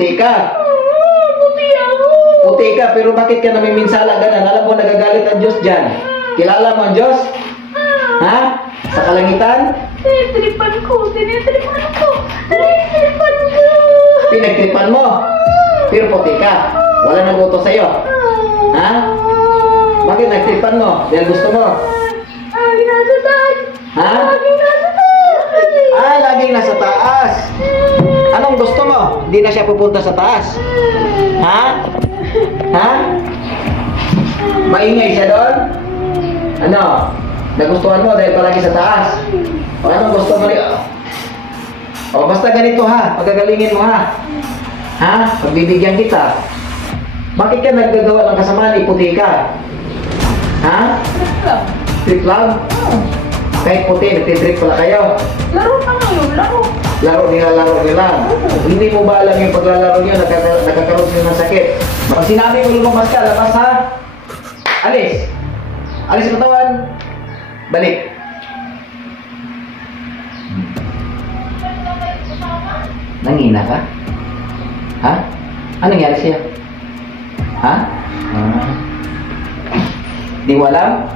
puti ka. Puti ako. Puti ka, pero bakit ka namiminsala ganan? Alam mo, nagagalit ang Diyos dyan. Kilala mo ang Diyos? Ha? Sa kalangitan? Tinitripan ko. Pinagtripan mo. Pero puti ka. Wala nang utos sa'yo. Ha? Bakit nagtripan mo? Dahil gusto mo? Laging nasa taas. Ha? Laging nasa taas. Laging nasa taas. Anong gusto mo? Hindi na siya pupunta sa taas. Ha? Ha? Maingay siya doon? Ano? Nagustuhan mo dahil palagi sa taas? O anong gusto mo rin? O basta ganito ha, pagagalingin mo ha. Ha? Pagbibigyan kita. Bakit ka naggagawa ng kasamaan? Iputi ka. Ha? Trip lang? Kahit puti, nagtitrip pala kayo. Laro pa ngayon, laro. Laro nila. Hindi mo ba alam yung paglalaro nyo, nakakaroon nyo ng sakit? Pag sinabi mo lumabas ka, labas ha? Alis. Alis sa katawan. Balik. Nangina ka? Ha? Anong nangyari siya? Ha? Di mo alam?